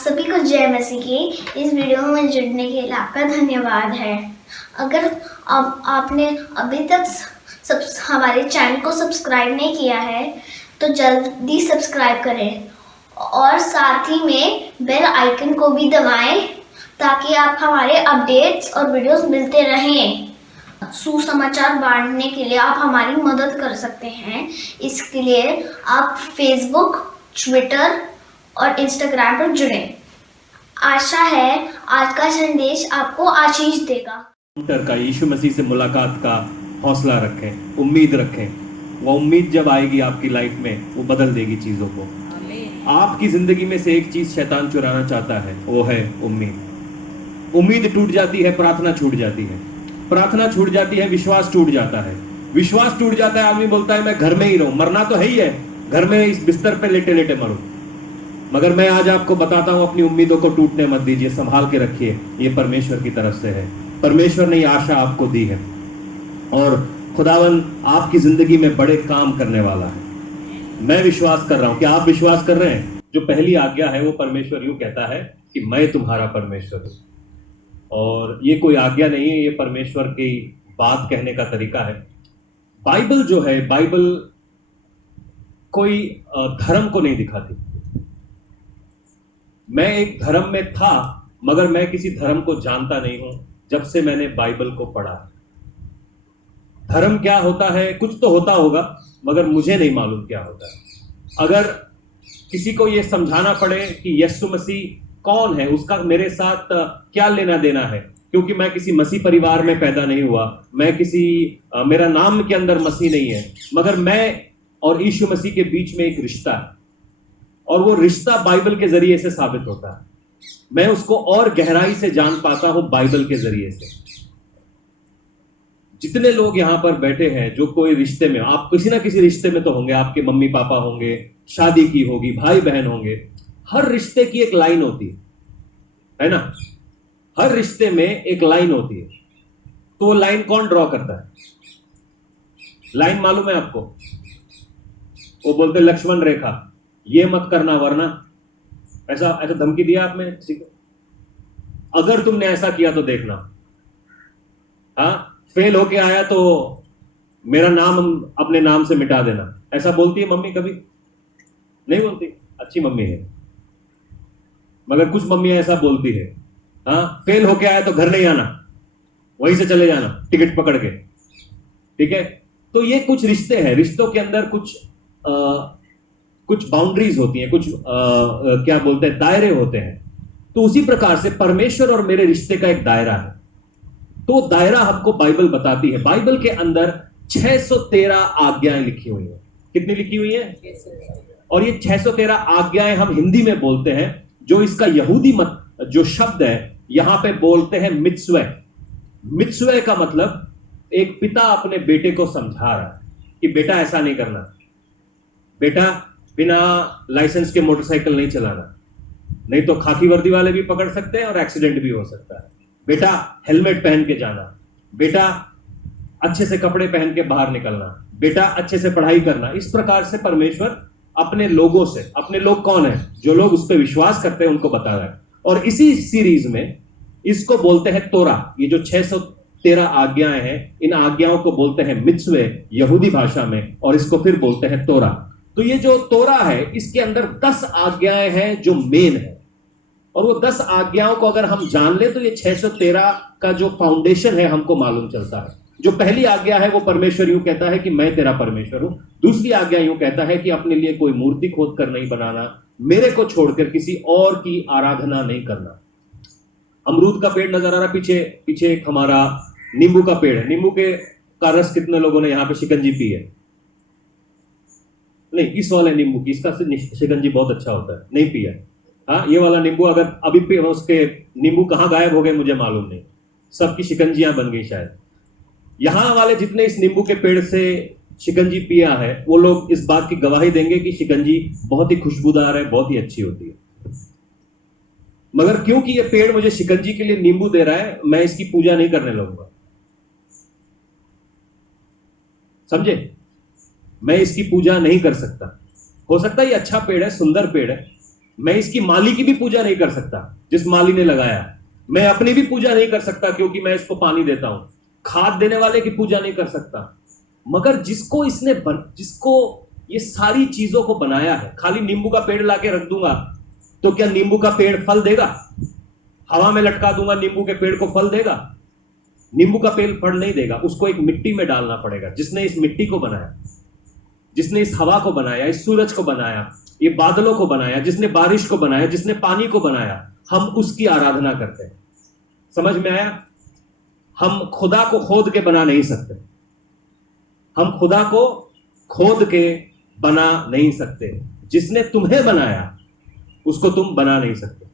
सभी को जय मसीह की। इस वीडियो में जुड़ने के लिए आपका धन्यवाद है। अगर आपने अभी तक हमारे चैनल को सब्सक्राइब नहीं किया है तो जल्दी सब्सक्राइब करें और साथ ही में बेल आइकन को भी दबाएं ताकि आप हमारे अपडेट्स और वीडियोस मिलते रहें। सुसमाचार बांटने के लिए आप हमारी मदद कर सकते हैं। इसके लिए आप फेसबुक, ट्विटर और इंस्टाग्राम पर जुड़ें। आशा है आज का संदेश आपको आशीष देगा। का यीशु मसीह से मुलाकात का हौसला रखें, उम्मीद रखें। वो उम्मीद जब आएगी आपकी लाइफ में वो बदल देगी चीज़ों को। आपकी ज़िंदगी में से एक चीज़ शैतान चुराना चाहता है, वो है उम्मीद। उम्मीद टूट जाती है, प्रार्थना छूट जाती है। प्रार्थना छूट जाती है, विश्वास टूट जाता है। विश्वास टूट जाता है, आदमी बोलता है मैं घर में ही रहूं, मरना तो है ही है, घर में इस बिस्तर पे लेटे लेटे मरूं। मगर मैं आज आपको बताता हूं, अपनी उम्मीदों को टूटने मत दीजिए, संभाल के रखिए। ये परमेश्वर की तरफ से है। परमेश्वर ने आशा आपको दी है और खुदावन आपकी जिंदगी में बड़े काम करने वाला है। मैं विश्वास कर रहा हूं कि आप विश्वास कर रहे हैं। जो पहली आज्ञा है वो परमेश्वर यूं कहता है कि मैं तुम्हारा परमेश्वर हूं। और ये कोई आज्ञा नहीं है, ये परमेश्वर की बात कहने का तरीका है। बाइबल जो है, बाइबल कोई धर्म को नहीं दिखाती। मैं एक धर्म में था मगर मैं किसी धर्म को जानता नहीं हूं जब से मैंने बाइबल को पढ़ा। धर्म क्या होता है, कुछ तो होता होगा मगर मुझे नहीं मालूम क्या होता है। अगर किसी को यह समझाना पड़े कि यीशु मसीह कौन है, उसका मेरे साथ क्या लेना देना है, क्योंकि मैं किसी मसीह परिवार में पैदा नहीं हुआ, मैं मेरा नाम के अंदर मसीह नहीं है, मगर मैं और यीशु मसीह के बीच में एक रिश्ता है और वो रिश्ता बाइबल के जरिए से साबित होता है। मैं उसको और गहराई से जान पाता हूं बाइबल के जरिए से। जितने लोग यहां पर बैठे हैं जो कोई रिश्ते में, आप किसी ना किसी रिश्ते में तो होंगे, आपके मम्मी पापा होंगे, शादी की होगी, भाई बहन होंगे। हर रिश्ते की एक लाइन होती है ना? हर रिश्ते में एक लाइन होती है। तो वो लाइन कौन ड्रॉ करता है? लाइन मालूम है आपको? वो बोलते लक्ष्मण रेखा, ये मत करना वरना। ऐसा धमकी दिया आपने किसी को? अगर तुमने ऐसा किया तो देखना, हाँ फेल होके आया तो मेरा नाम अपने नाम से मिटा देना। ऐसा बोलती है मम्मी? कभी नहीं बोलती। अच्छी मम्मी है। मगर कुछ मम्मी ऐसा बोलती है, हाँ फेल होके आया तो घर नहीं आना, वहीं से चले जाना टिकट पकड़ के। ठीक है? तो ये कुछ रिश्ते हैं। रिश्तों के अंदर कुछ बाउंड्रीज होती हैं, कुछ क्या बोलते हैं, दायरे होते हैं। तो उसी प्रकार से परमेश्वर और मेरे रिश्ते का एक दायरा है। तो दायरा हमको बाइबल बताती है। बाइबल के अंदर 613 आज्ञाएं लिखी हुई हैं। कितनी लिखी हुई हैं? और ये 613 आज्ञाएं हम हिंदी में बोलते हैं, जो इसका यहूदी जो शब्द है यहां पे बोलते हैं मित्स्वे। मित्स्वे का मतलब एक पिता अपने बेटे को समझा रहा है कि बेटा ऐसा नहीं करना, बेटा बिना लाइसेंस के मोटरसाइकिल नहीं चलाना, नहीं तो खाकी वर्दी वाले भी पकड़ सकते हैं और एक्सीडेंट भी हो सकता है। बेटा हेलमेट पहन के जाना, बेटा अच्छे से कपड़े पहन के बाहर निकलना, बेटा अच्छे से पढ़ाई करना। इस प्रकार से परमेश्वर अपने लोगों से, अपने लोग कौन है? जो लोग उस पर विश्वास करते हैं उनको बता रहा है। और इसी सीरीज में इसको बोलते हैं तोरा। ये जो 613 आज्ञाएं हैं, इन आज्ञाओं को बोलते हैं मित्स्वे यहूदी भाषा में, और इसको फिर बोलते हैं तोरा। तो ये जो तोरा है इसके अंदर 10 आज्ञाएं हैं जो मेन है। और वो 10 आज्ञाओं को अगर हम जान ले तो ये 613 का जो फाउंडेशन है हमको मालूम चलता है। जो पहली आज्ञा है वो परमेश्वर यूं कहता है कि मैं तेरा परमेश्वर हूं। दूसरी आज्ञा यूं कहता है कि अपने लिए कोई मूर्ति खोद कर नहीं बनाना, मेरे को छोड़कर किसी और की आराधना नहीं करना। अमरूद का पेड़ नजर आ रहा पीछे, पीछे एक हमारा नींबू का पेड़ है। नींबू का रस कितने लोगों ने यहाँ पे शिकंजी पी है? नहीं, इस वाले नींबू की, इसका शिकंजी बहुत अच्छा होता है, नहीं पिया। हाँ, ये वाला नींबू अगर अभी पे उसके नींबू कहाँ गायब हो गए मुझे मालूम नहीं, सबकी शिकंजियां बन गई शायद। यहां वाले जितने इस नींबू के पेड़ से शिकंजी पिया है वो लोग इस बात की गवाही देंगे कि शिकंजी बहुत ही खुशबूदार है, बहुत ही अच्छी होती है। मगर क्योंकि ये पेड़ मुझे शिकंजी के लिए नींबू दे रहा है, मैं इसकी पूजा नहीं करने लगूंगा। समझे? मैं इसकी पूजा नहीं कर सकता। हो सकता है ये अच्छा पेड़ है, सुंदर पेड़ है, मैं इसकी माली की भी पूजा नहीं कर सकता जिस माली ने लगाया, मैं अपनी भी पूजा नहीं कर सकता क्योंकि मैं इसको पानी देता हूं, खाद देने वाले की पूजा नहीं कर सकता। मगर जिसको ये सारी चीजों को बनाया है, खाली नींबू का पेड़ लाके रख दूंगा तो क्या नींबू का पेड़ फल देगा? हवा में लटका दूंगा नींबू के पेड़ को फल देगा? नींबू का पेड़ फल नहीं देगा, उसको एक मिट्टी में डालना पड़ेगा। जिसने इस मिट्टी को बनाया, जिसने इस हवा को बनाया, इस सूरज को बनाया, ये बादलों को बनाया, जिसने बारिश को बनाया, जिसने पानी को बनाया, हम उसकी आराधना करते हैं। समझ में आया? हम खुदा को खोद के बना नहीं सकते, हम खुदा को खोद के बना नहीं सकते। जिसने तुम्हें बनाया उसको तुम बना नहीं सकते,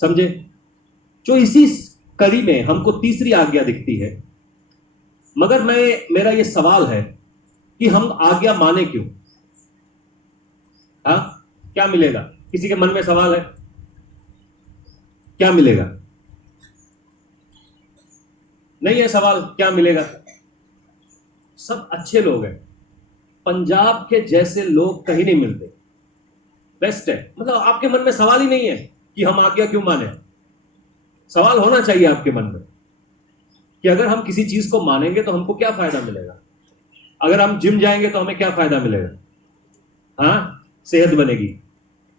समझे? जो इसी कड़ी में हमको तीसरी आज्ञा दिखती है। मगर मेरा ये सवाल है कि हम आज्ञा माने क्यों? क्या मिलेगा? किसी के मन में सवाल है? क्या मिलेगा? नहीं है सवाल, क्या मिलेगा? सब अच्छे लोग हैं, पंजाब के जैसे लोग कहीं नहीं मिलते, बेस्ट है। मतलब आपके मन में सवाल ही नहीं है कि हम आज्ञा क्यों माने। सवाल होना चाहिए आपके मन में कि अगर हम किसी चीज को मानेंगे तो हमको क्या फायदा मिलेगा? अगर हम जिम जाएंगे तो हमें क्या फायदा मिलेगा? सेहत बनेगी।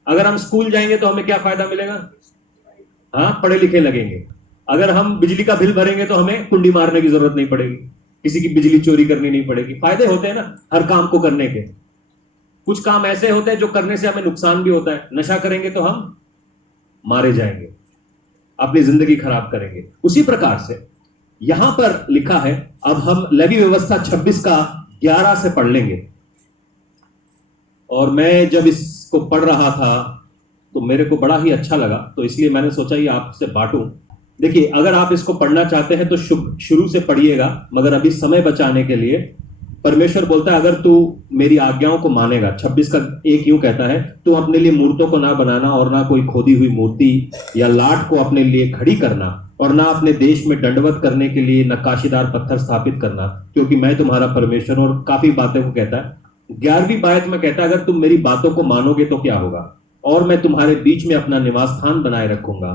अगर हम स्कूल जाएंगे तो हमें क्या फायदा मिलेगा? पढ़े लिखे लगेंगे। अगर हम बिजली का बिल भरेंगे तो हमें कुंडी मारने की जरूरत नहीं पड़ेगी, किसी की बिजली चोरी करनी नहीं पड़ेगी। फायदे होते हैं ना हर काम को करने के। कुछ काम ऐसे होते हैं जो करने से हमें नुकसान भी होता है। नशा करेंगे तो हम मारे जाएंगे, अपनी जिंदगी खराब करेंगे। उसी प्रकार से यहां पर लिखा है, अब हम लेवी व्यवस्था 26 का 11 से पढ़ लेंगे। और मैं जब इसको पढ़ रहा था तो मेरे को बड़ा ही अच्छा लगा, तो इसलिए मैंने सोचा ये आपसे बांटूं। देखिए, अगर आप इसको पढ़ना चाहते हैं तो शुरू से पढ़िएगा, मगर अभी समय बचाने के लिए परमेश्वर बोलता है अगर तू मेरी आज्ञाओं को मानेगा। 26 का 1 यूं कहता है, तू अपने लिए मूर्तों को ना बनाना और ना कोई खोदी हुई मूर्ति या लाट को अपने लिए खड़ी करना, और ना अपने देश में दंडवत करने के लिए नक्काशीदार पत्थर स्थापित करना, क्योंकि मैं तुम्हारा परमेश्वर। और काफी बातें को कहता है। 11वीं आयत में कहता है अगर तुम मेरी बातों को मानोगे तो क्या होगा, और मैं तुम्हारे बीच में अपना निवास स्थान बनाए रखूंगा,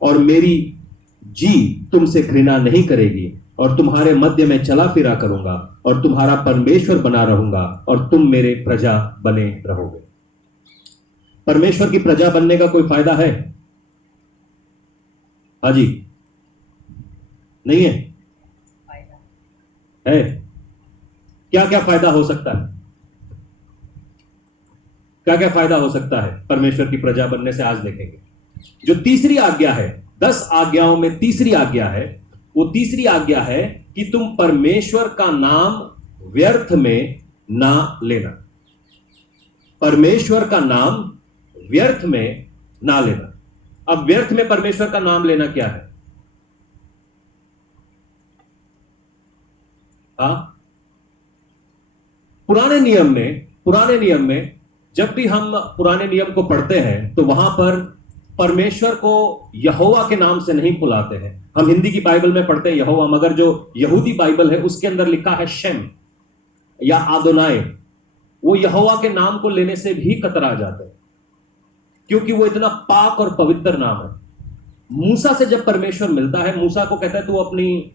और मेरी जी तुमसे घृणा नहीं करेगी, और तुम्हारे मध्य में चला फिरा करूंगा, और तुम्हारा परमेश्वर बना रहूंगा, और तुम मेरे प्रजा बने रहोगे। परमेश्वर की प्रजा बनने का कोई फायदा है? हाँ जी, नहीं है? है? क्या क्या फायदा हो सकता है? क्या क्या फायदा हो सकता है परमेश्वर की प्रजा बनने से? आज देखेंगे। जो तीसरी आज्ञा है, 10 आज्ञाओं में तीसरी आज्ञा है, वो तीसरी आज्ञा है कि तुम परमेश्वर का नाम व्यर्थ में ना लेना। परमेश्वर का नाम व्यर्थ में ना लेना। अब व्यर्थ में परमेश्वर का नाम लेना क्या है? पुराने नियम में जब भी हम पुराने नियम को पढ़ते हैं तो वहां पर परमेश्वर को यहोवा के नाम से नहीं बुलाते हैं। हम हिंदी की बाइबल में पढ़ते हैं यहोवा, मगर जो यहूदी बाइबल है उसके अंदर लिखा है शेम या आदोनाय। वो यहोवा के नाम को लेने से भी कतरा जाते हैं, क्योंकि वो इतना पाक और पवित्र नाम है। मूसा से जब परमेश्वर मिलता है, मूसा को कहता है तू अपनी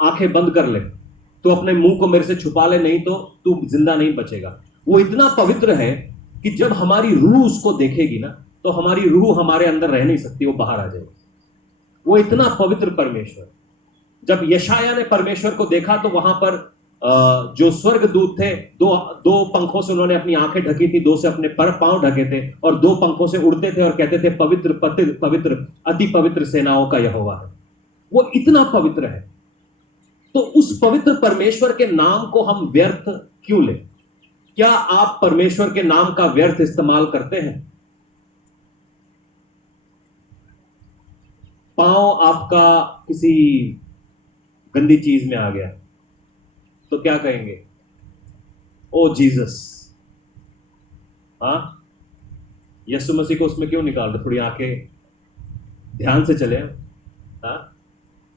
आंखें बंद कर ले, तू अपने मुंह को मेरे से छुपा ले, नहीं तो तू जिंदा नहीं बचेगा। वो इतना पवित्र है कि जब हमारी रूह उसको देखेगी ना, तो हमारी रूह हमारे अंदर रह नहीं सकती, वो बाहर आ जाएगी। वो इतना पवित्र परमेश्वर। जब यशाया ने परमेश्वर को देखा तो वहां पर जो स्वर्गदूत थे, दो पंखों से उन्होंने अपनी आंखें ढकी थी, 2 से अपने पांव ढके थे, और 2 पंखों से उड़ते थे और कहते थे पवित्र पवित्र पवित्र अति पवित्र सेनाओं का यहोवा है। वो इतना पवित्र है। तो उस पवित्र परमेश्वर के नाम को हम व्यर्थ क्यों लें? क्या आप परमेश्वर के नाम का व्यर्थ इस्तेमाल करते हैं? पांव आपका किसी गंदी चीज में आ गया तो क्या कहेंगे? ओ जीसस। यीशु मसीह को उसमें क्यों निकाल दो? थोड़ी आंखें ध्यान से चले।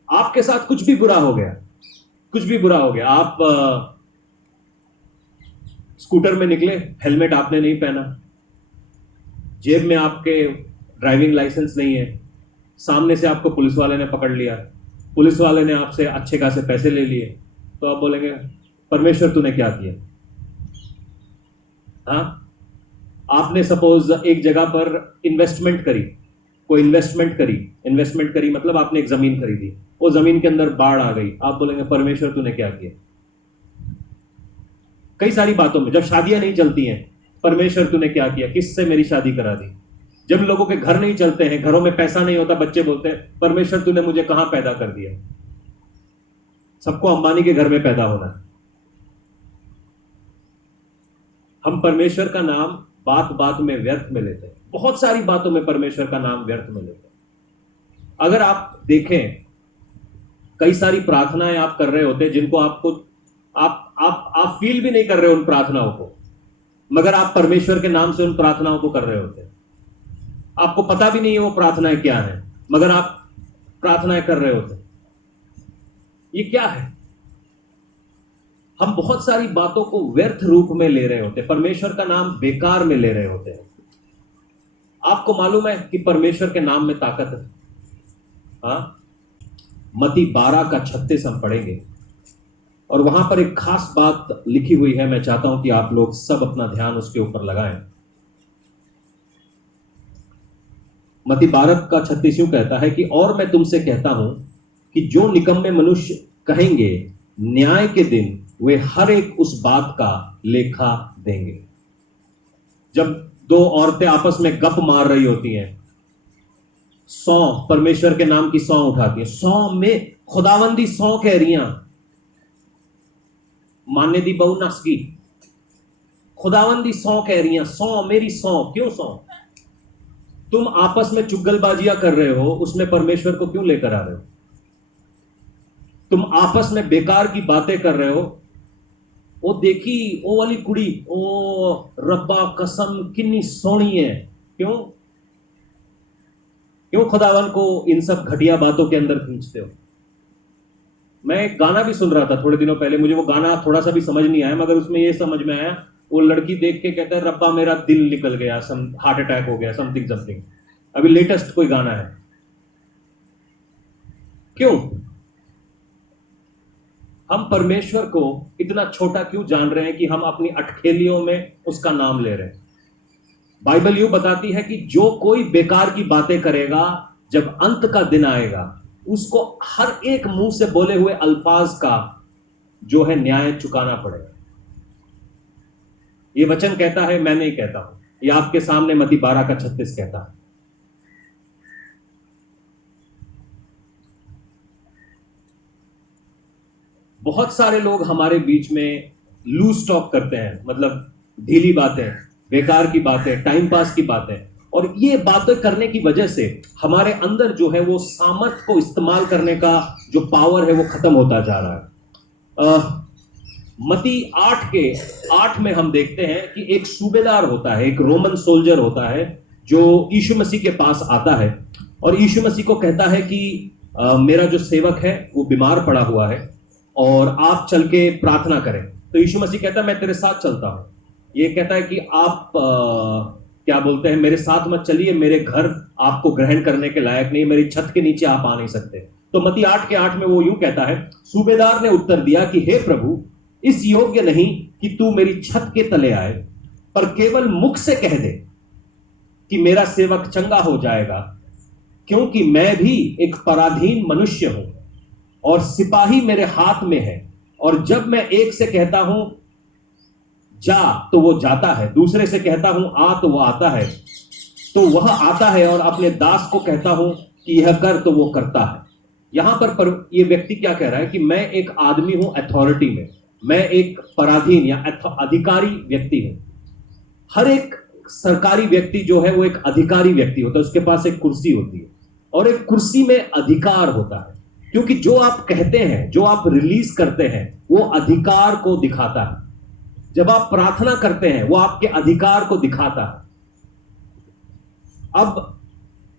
आपके साथ कुछ भी बुरा हो गया, आप स्कूटर में निकले, हेलमेट आपने नहीं पहना, जेब में आपके ड्राइविंग लाइसेंस नहीं है, सामने से आपको पुलिस वाले ने पकड़ लिया, पुलिस वाले ने आपसे अच्छे खासे पैसे ले लिए, तो आप बोलेंगे परमेश्वर तूने क्या किया? हाँ, आपने सपोज एक जगह पर इन्वेस्टमेंट करी, कोई इन्वेस्टमेंट करी मतलब आपने एक जमीन खरीदी, वो जमीन के अंदर बाढ़ आ गई, आप बोलेंगे परमेश्वर तूने क्या किया? कई सारी बातों में, जब शादियां नहीं चलती हैं, परमेश्वर तूने क्या किया, किससे मेरी शादी करा दी? जब लोगों के घर नहीं चलते हैं, घरों में पैसा नहीं होता, बच्चे बोलते हैं परमेश्वर तूने मुझे कहां पैदा कर दिया? सबको अंबानी के घर में पैदा होना है। हम परमेश्वर का नाम बात बात में व्यर्थ में लेते हैं, बहुत सारी बातों में परमेश्वर का नाम व्यर्थ में लेते हैं। अगर आप देखें, कई सारी प्रार्थनाएं आप कर रहे होते हैं जिनको आपको आप फील भी नहीं कर रहे उन प्रार्थनाओं को, मगर आप परमेश्वर के नाम से उन प्रार्थनाओं को कर रहे होते हैं। आपको पता भी नहीं है वो प्रार्थनाएं क्या है, मगर आप प्रार्थनाएं कर रहे होते हैं। ये क्या है? हम बहुत सारी बातों को व्यर्थ रूप में ले रहे होते हैं, परमेश्वर का नाम बेकार में ले रहे होते हैं। आपको मालूम है कि परमेश्वर के नाम में ताकत है? हाँ, मत्ती 12:36 हम पढ़ेंगे और वहां पर एक खास बात लिखी हुई है। मैं चाहता हूं कि आप लोग सब अपना ध्यान उसके ऊपर लगाएं। मत्ती 12:36 यूं कहता है कि और मैं तुमसे कहता हूं कि जो निकम्मे मनुष्य कहेंगे न्याय के दिन वे हर एक उस बात का लेखा देंगे। जब दो औरतें आपस में गप मार रही होती हैं, 100 परमेश्वर के नाम की 100 उठाती है, 100 में खुदावंदी 100 कह रही हैं, मान्य दी बहु नसकी, खुदावंदी 100 कह रही हैं, 100 मेरी 100, क्यों 100? तुम आपस में चुगलबाजियां कर रहे हो, उसमें परमेश्वर को क्यों लेकर आ रहे हो? तुम आपस में बेकार की बातें कर रहे हो। वो देखी वो वाली कुड़ी, ओ रब्बा कसम कितनी सोहनी है, क्यों क्यों खुदावन को इन सब घटिया बातों के अंदर खींचते हो? मैं एक गाना भी सुन रहा था थोड़े दिनों पहले, मुझे वो गाना थोड़ा सा भी समझ नहीं आया, मगर उसमें ये समझ में आया, वो लड़की देख के कहता है रब्बा मेरा दिल निकल गया, हार्ट अटैक हो गया, समथिंग। अभी लेटेस्ट कोई गाना है। क्यों? हम परमेश्वर को इतना छोटा क्यों जान रहे हैं कि हम अपनी अटखेलियों में उसका नाम ले रहे हैं? बाइबल यूं बताती है कि जो कोई बेकार की बातें करेगा, जब अंत का दिन आएगा, उसको हर एक मुंह से बोले हुए अल्फाज का जो है न्याय चुकाना पड़ेगा। ये वचन कहता है, मैं नहीं कहता हूं, ये आपके सामने मत्ती 12:36 कहता है। बहुत सारे लोग हमारे बीच में लूज टॉक करते हैं, मतलब ढीली बातें, बेकार की बातें, टाइम पास की बातें, और ये बातें करने की वजह से हमारे अंदर जो है वो सामर्थ्य को इस्तेमाल करने का जो पावर है वो खत्म होता जा रहा है। मत्ती 8 में हम देखते हैं कि एक सूबेदार होता है, एक रोमन सोल्जर होता है, जो यीशु मसीह के पास आता है और यीशु मसीह को कहता है कि मेरा जो सेवक है वो बीमार पड़ा हुआ है और आप चल के प्रार्थना करें। तो यीशु मसीह कहता है मैं तेरे साथ चलता हूं। ये कहता है कि आप क्या बोलते हैं, मेरे साथ मत चलिए, मेरे घर आपको ग्रहण करने के लायक नहीं, मेरी छत के नीचे आप आ नहीं सकते। तो मत्ती 8:8 में वो यूं कहता है, सूबेदार ने उत्तर दिया कि हे प्रभु, इस योग्य नहीं कि तू मेरी छत के तले आए, पर केवल मुख से कह दे कि मेरा सेवक चंगा हो जाएगा, क्योंकि मैं भी एक पराधीन मनुष्य हूं और सिपाही मेरे हाथ में है, और जब मैं एक से कहता हूं जा तो वो जाता है, दूसरे से कहता हूं आ तो वो आता है, तो वह आता है, और अपने दास को कहता हूं कि यह कर तो वो करता है। यहां पर ये व्यक्ति क्या कह रहा है कि मैं एक आदमी हूं अथॉरिटी में, मैं एक पराधीन या अधिकारी व्यक्ति हूं। हर एक सरकारी व्यक्ति जो है वो एक अधिकारी व्यक्ति होता है, उसके पास एक कुर्सी होती है और एक कुर्सी में अधिकार होता है, क्योंकि जो आप कहते हैं, जो आप रिलीज करते हैं, वो अधिकार को दिखाता है। जब आप प्रार्थना करते हैं वो आपके अधिकार को दिखाता है।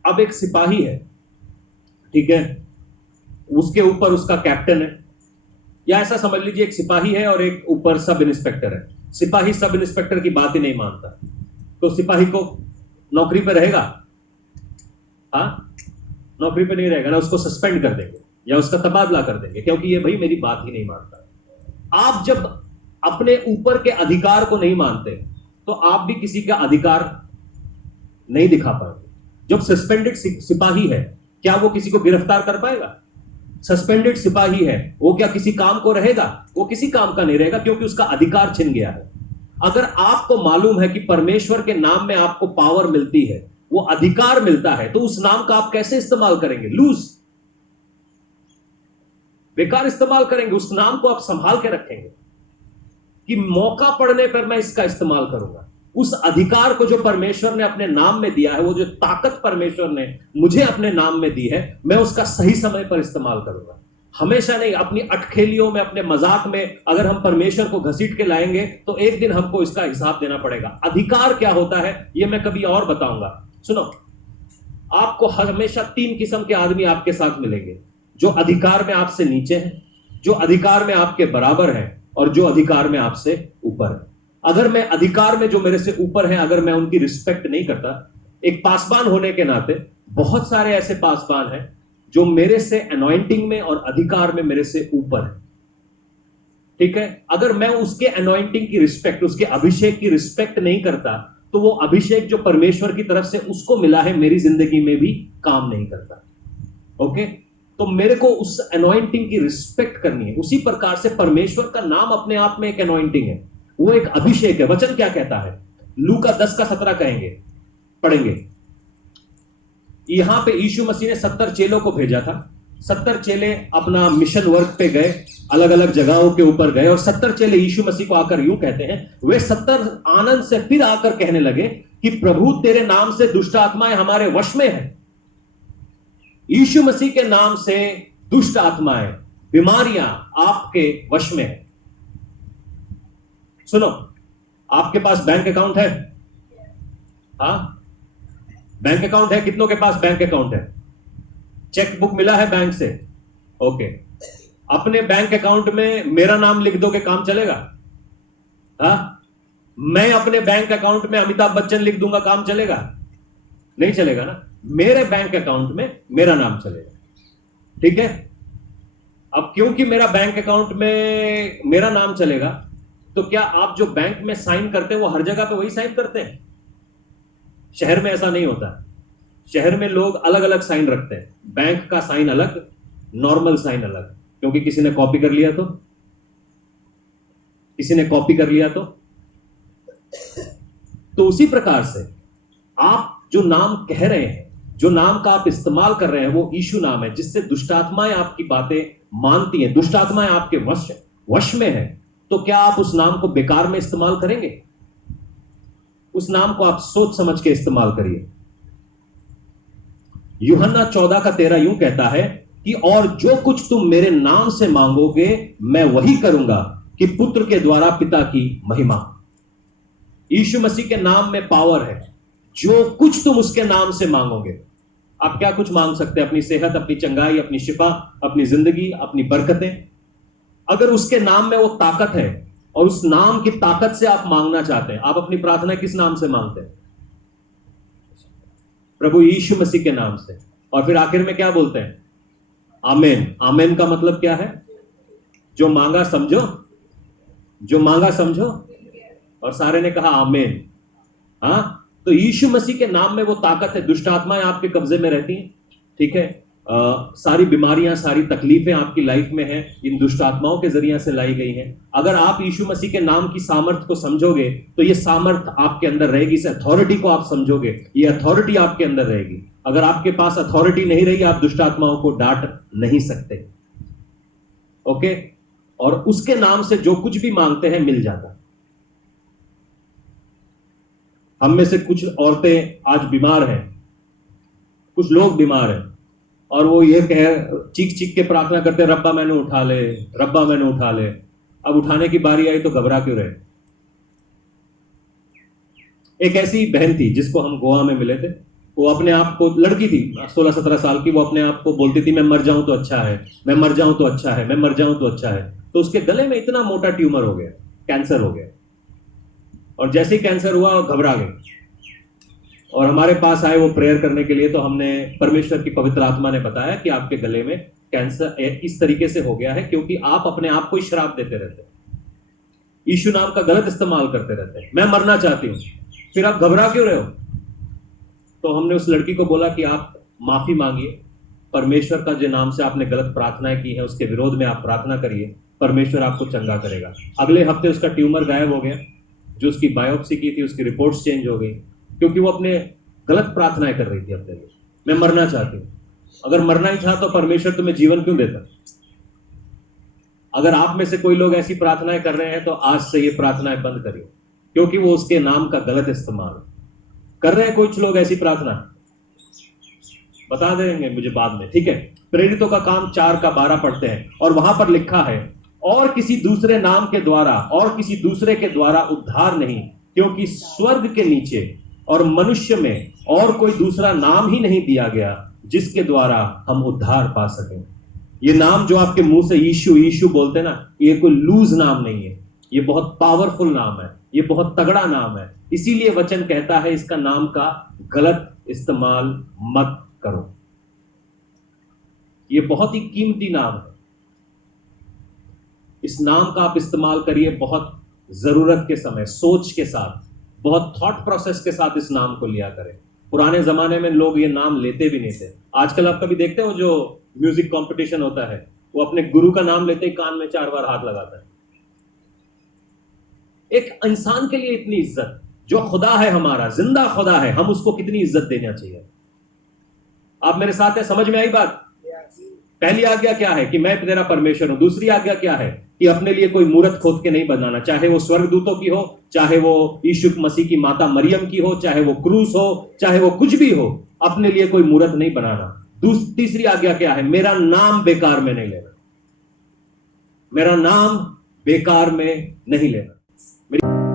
अब एक सिपाही है, ठीक है, उसके ऊपर उसका कैप्टन है, या ऐसा समझ लीजिए एक सिपाही है और एक ऊपर सब इंस्पेक्टर है। सिपाही सब इंस्पेक्टर की बात ही नहीं मानता, तो सिपाही को नौकरी पे रहेगा? हाँ, नौकरी पे नहीं रहेगा ना, उसको सस्पेंड कर देंगे या उसका तबादला कर देंगे, क्योंकि ये भाई मेरी बात ही नहीं मानता। आप जब अपने ऊपर के अधिकार को नहीं मानते तो आप भी किसी का अधिकार नहीं दिखा पाएंगे। जब सस्पेंडेड सिपाही है, क्या वो किसी को गिरफ्तार कर पाएगा? सस्पेंडेड सिपाही है, वो क्या किसी काम को रहेगा? वो किसी काम का नहीं रहेगा, क्योंकि उसका अधिकार छिन गया है। अगर आपको मालूम है कि परमेश्वर के नाम में आपको पावर मिलती है, वो अधिकार मिलता है, तो उस नाम का आप कैसे इस्तेमाल करेंगे? लूज, बेकार इस्तेमाल करेंगे। उस नाम को आप संभाल के रखेंगे कि मौका पड़ने पर मैं इसका इस्तेमाल करूंगा। उस अधिकार को जो परमेश्वर ने अपने नाम में दिया है, वो जो ताकत परमेश्वर ने मुझे अपने नाम में दी है, मैं उसका सही समय पर इस्तेमाल करूंगा। हमेशा नहीं, अपनी अटखेलियों में, अपने मजाक में अगर हम परमेश्वर को घसीट के लाएंगे तो एक दिन हमको इसका हिसाब देना पड़ेगा। अधिकार क्या होता है ये मैं कभी और बताऊंगा। सुनो, आपको हमेशा 3 किस्म के आदमी आपके साथ मिलेंगे, जो अधिकार में आपसे नीचे हैं, जो अधिकार में आपके बराबर हैं, और जो अधिकार में आपसे ऊपर है। अगर मैं अधिकार में जो मेरे से ऊपर है, अगर मैं उनकी रिस्पेक्ट नहीं करता, एक पासबान होने के नाते बहुत सारे ऐसे पासबान हैं जो मेरे से अनॉइंटिंग में और अधिकार में मेरे से ऊपर है, ठीक है। अगर मैं उसके अनॉइंटिंग की रिस्पेक्ट, उसके अभिषेक की रिस्पेक्ट नहीं करता, तो वो अभिषेक जो परमेश्वर की तरफ से उसको मिला है मेरी जिंदगी में भी काम नहीं करता। ओके, तो मेरे को उस अनॉइंटिंग की रिस्पेक्ट करनी है। उसी प्रकार से परमेश्वर का नाम अपने आप में एक अनॉइंटिंग है, वो एक अभिषेक है। वचन क्या कहता है? लूका 10:17 कहेंगे, पढ़ेंगे। यहां पे यीशु मसीह ने 70 चेलों को भेजा था। 70 चेले अपना मिशन वर्क पे गए, अलग अलग जगहों के ऊपर गए, और 70 चेले यीशु मसीह को आकर यूं कहते हैं, वे 70 आनंद से फिर आकर कहने लगे कि प्रभु तेरे नाम से दुष्ट आत्माएं हमारे वश में है। यीशु मसीह के नाम से दुष्ट आत्माएं, बीमारियां आपके वश में है। सुनो, आपके पास बैंक अकाउंट है? हाँ, बैंक अकाउंट है। कितनों के पास बैंक अकाउंट है? चेक बुक मिला है बैंक से? ओके, अपने बैंक अकाउंट में मेरा नाम लिख दोगे, काम चलेगा? हाँ, मैं अपने बैंक अकाउंट में अमिताभ बच्चन लिख दूंगा, काम चलेगा? नहीं चलेगा ना। मेरे बैंक अकाउंट में मेरा नाम चलेगा, ठीक है। अब क्योंकि मेरा बैंक अकाउंट में मेरा नाम चलेगा, तो क्या आप जो बैंक में साइन करते हैं वो हर जगह पे वही साइन करते हैं? शहर में ऐसा नहीं होता। शहर में लोग अलग अलग साइन रखते हैं, बैंक का साइन अलग, नॉर्मल साइन अलग, क्योंकि किसी ने कॉपी कर लिया तो उसी प्रकार से आप जो नाम कह रहे हैं, जो नाम का आप इस्तेमाल कर रहे हैं, वो यीशु नाम है, जिससे दुष्टात्माएं आपकी बातें मानती हैं, दुष्टात्माएं आपके वश में है। तो क्या आप उस नाम को बेकार में इस्तेमाल करेंगे? उस नाम को आप सोच समझ के इस्तेमाल करिए। यूहन्ना 14:13 यूं कहता है कि और जो कुछ तुम मेरे नाम से मांगोगे मैं वही करूंगा, कि पुत्र के द्वारा पिता की महिमा। यीशु मसीह के नाम में पावर है। जो कुछ तुम उसके नाम से मांगोगे, आप क्या कुछ मांग सकते हैं? अपनी सेहत, अपनी चंगाई, अपनी शिफा, अपनी जिंदगी, अपनी बरकतें। अगर उसके नाम में वो ताकत है और उस नाम की ताकत से आप मांगना चाहते हैं, आप अपनी प्रार्थना किस नाम से मांगते हैं? प्रभु यीशु मसीह के नाम से। और फिर आखिर में क्या बोलते हैं? आमेन। आमेन का मतलब क्या है? जो मांगा समझो, जो मांगा समझो। और सारे ने कहा आमेन। हाँ, तो यीशु मसीह के नाम में वो ताकत है। दुष्ट आत्माएं आपके कब्जे में रहती हैं, ठीक है। सारी बीमारियां, सारी तकलीफें आपकी लाइफ में हैं, इन दुष्ट आत्माओं के जरिए से लाई गई हैं। अगर आप यीशु मसीह के नाम की सामर्थ को समझोगे तो ये सामर्थ आपके अंदर रहेगी। इस अथॉरिटी को आप समझोगे, ये अथॉरिटी आपके अंदर रहेगी। अगर आपके पास अथॉरिटी नहीं रही, आप दुष्ट आत्माओं को डांट नहीं सकते। ओके, और उसके नाम से जो कुछ भी मांगते हैं मिल जाता। हम में से कुछ औरतें आज बीमार हैं, कुछ लोग बीमार हैं, और वो ये चीख चीख के प्रार्थना करते, रब्बा मैंने उठा ले, रब्बा मैंने उठा ले। अब उठाने की बारी आई तो घबरा क्यों रहे? एक ऐसी बहन थी जिसको हम गोवा में मिले थे। वो अपने आप को, लड़की थी 16-17 साल की, वो अपने आप को बोलती थी मैं मर जाऊं तो अच्छा है, मैं मर जाऊं तो अच्छा है, मैं मर जाऊं तो अच्छा है। तो उसके गले में इतना मोटा ट्यूमर हो गया, कैंसर हो गया, और जैसे ही कैंसर हुआ घबरा गई और हमारे पास आए वो प्रेयर करने के लिए, तो हमने परमेश्वर की पवित्र आत्मा ने बताया कि आपके गले में कैंसर इस तरीके से हो गया है क्योंकि आप अपने आप को ही श्राप देते रहते हैं, यीशु नाम का गलत इस्तेमाल करते रहते हैं, मैं मरना चाहती हूं। फिर आप घबरा क्यों रहे हो? तो हमने उस लड़की को बोला कि आप माफी मांगिए, परमेश्वर का जो नाम से आपने गलत प्रार्थनाएं की है उसके विरोध में आप प्रार्थना करिए, परमेश्वर आपको चंगा करेगा। अगले हफ्ते उसका ट्यूमर गायब हो गया, जो उसकी बायोप्सी की थी उसकी रिपोर्ट्स चेंज हो गई, क्योंकि वो अपने गलत प्रार्थनाएं कर रही थी अपने लिए। मैं मरना चाहती हूँ। अगर मरना ही था तो परमेश्वर तुम्हें जीवन क्यों देता? अगर आप में से कोई लोग ऐसी प्रार्थनाएं कर रहे हैं तो आज से ये प्रार्थनाएं बंद करिए, क्योंकि वो उसके नाम का गलत इस्तेमाल कर रहे हैं। कुछ लोग ऐसी प्रार्थना बता देंगे मुझे बाद में, ठीक है? प्रेरितों का काम 4:12 पढ़ते हैं और वहां पर लिखा है, और किसी दूसरे नाम के द्वारा और किसी दूसरे के द्वारा उद्धार नहीं, क्योंकि स्वर्ग के नीचे और मनुष्य में और कोई दूसरा नाम ही नहीं दिया गया जिसके द्वारा हम उद्धार पा सकें। ये नाम जो आपके मुंह से यीशु यीशु बोलते ना, ये कोई लूज नाम नहीं है, ये बहुत पावरफुल नाम है, ये बहुत तगड़ा नाम है। इसीलिए वचन कहता है इसका नाम का गलत इस्तेमाल मत करो। ये बहुत ही कीमती नाम है, इस नाम का आप इस्तेमाल करिए बहुत जरूरत के समय, सोच के साथ, बहुत थॉट प्रोसेस के साथ इस नाम को लिया करें। पुराने जमाने में लोग ये नाम लेते भी नहीं थे। आजकल आप कभी देखते हो जो म्यूजिक कंपटीशन होता है, वो अपने गुरु का नाम लेते ही कान में 4 बार हाथ लगाता है। एक इंसान के लिए इतनी इज्जत, जो खुदा है हमारा, जिंदा खुदा है, हम उसको कितनी इज्जत देना चाहिए। आप मेरे साथ हैं? समझ में आई बात? पहली आज्ञा क्या है? कि मैं तेरा परमेश्वर हूं। दूसरी आज्ञा क्या है? कि अपने लिए कोई मूर्त खोद के नहीं बनाना, चाहे वो स्वर्गदूतों की हो, चाहे वो यीशु मसीह की माता मरियम की हो, चाहे वो क्रूस हो, चाहे वो कुछ भी हो, अपने लिए कोई मूर्त नहीं बनाना। तीसरी आज्ञा क्या है? मेरा नाम बेकार में नहीं लेना, मेरा नाम बेकार में नहीं लेना।